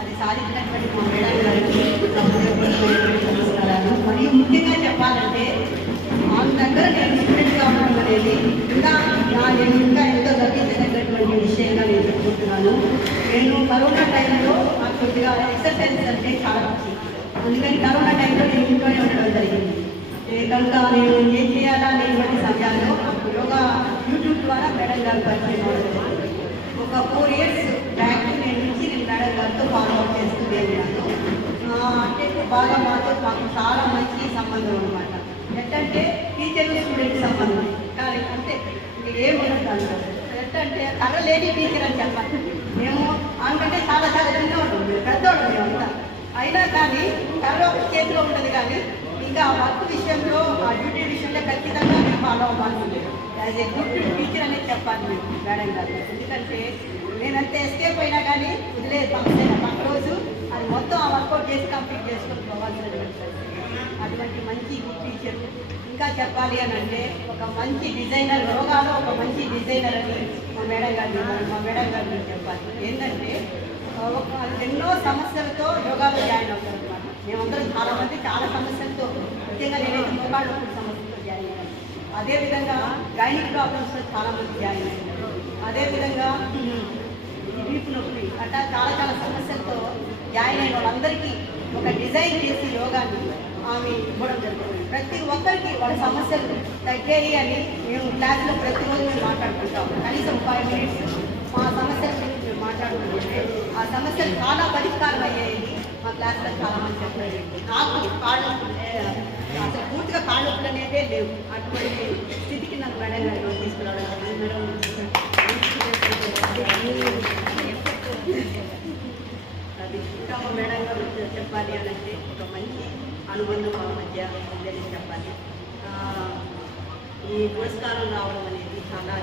అది సాధించినటువంటి మా మేడం గారికి నమస్కారాలు. మరియు ముఖ్యంగా చెప్పాలంటే వాళ్ళ దగ్గర నేను స్టూడెంట్గా ఉండడం అనేది నేను ఇంకా ఎంతో గర్వించదగినటువంటి విషయంగా నేను చెప్పుకుంటున్నాను. నేను కరోనా టైంలో నాకు కొద్దిగా ఎక్సర్సైజ్ అంటే చాలా మంచి, అందుకని కరోనా టైంలో నేను ఇంట్లోనే ఉండడం జరిగింది. కనుక నేను ఏం చేయాలా అనేటువంటి సమయాల్లో నాకు యోగా యూట్యూబ్ ద్వారా మేడం గారు పరిచయం అవ్వడం. ఒక 4 years బ్యాక్ నేను మేడం గారితో ఫాలో అప్ చేస్తూనే ఉన్నాను. అంటే బాగా మాకు చాలా మంచి సంబంధం అనమాట. ఎట్టంటే టీచర్ స్టూడెంట్ సంబంధం కానీ అంటే ఏమనుకుంటాను ఎట్టంటే కర్ర లేని టీచర్ అని చెప్పాలి. మేము అందుకంటే చాలా చాలా చిన్న ఉంటుంది, పెద్దవాళ్ళు మేమంతా. అయినా కానీ కర్ర ఒక చేతిలో ఉంటుంది, కానీ ఇంకా వర్క్ విషయంలో ఆ డ్యూటీ విషయంలో ఖచ్చితంగా మేము ఫాలో అవ్వాల్సిందే. యాజ్ ఏ గుడ్ టీచర్ అనేది చెప్పాలి మేము మేడం గారు. ఎందుకంటే నేనంతే ఎస్కేప్ అయినా కానీ వదిలే సమస్య పక్క రోజు అది మొత్తం ఆ వర్కౌట్ చేసి కంప్లీట్ చేసుకొని పోవాల్సినటువంటి అటువంటి మంచి గుడ్ టీచర్. ఇంకా చెప్పాలి అని అంటే ఒక మంచి డిజైనర్, యోగాలో ఒక మంచి డిజైనర్ అని మా మేడం గారిని చెప్పాలి. ఏంటంటే ఎన్నో సమస్యలతో యోగాలో జాయిన్ అవుతారు అనమాట. మేమందరం చాలామంది చాలా సమస్యలతో, ముఖ్యంగా నేనైతే మోకాళ్ళ సమస్యలతో జాయిన్ అయ్యాను. అదేవిధంగా గైనిక్ ప్రాబ్లమ్స్తో చాలామంది జాయిన్ అయ్యారు. అదేవిధంగా వీపు నొప్పి అట్లా చాలా చాలా సమస్యలతో జాయిన్ అయిన వాళ్ళందరికీ ఒక డిజైన్ చేసి యోగాని ఆమె ఇవ్వడం జరుగుతుంది. ప్రతి ఒక్కరికి వాళ్ళ సమస్యలు తగ్గాయి అని మేము క్లాస్లో ప్రతిరోజు మేము మాట్లాడుకుంటాము. కనీసం 5 minutes మా సమస్యల గురించి మేము మాట్లాడుకుంటుంటే ఆ సమస్యలు చాలా పరిష్కారం అయ్యాయి మా క్లాస్లో చాలామంది చెప్పలేదు. నాకు కాళ్ళు అసలు పూర్తిగా కాళ్ళు అనేదే లేవు. అటువంటి స్థితికి నాకు మేడం గారు తీసుకురావడం అది ఇంకా మా మేడం గారు చెప్పాలి అని అంటే ఒక మంచి అనుబంధం మా మధ్య ఉందని చెప్పాలి. ఈ పురస్కారం రావడం అనేది చాలా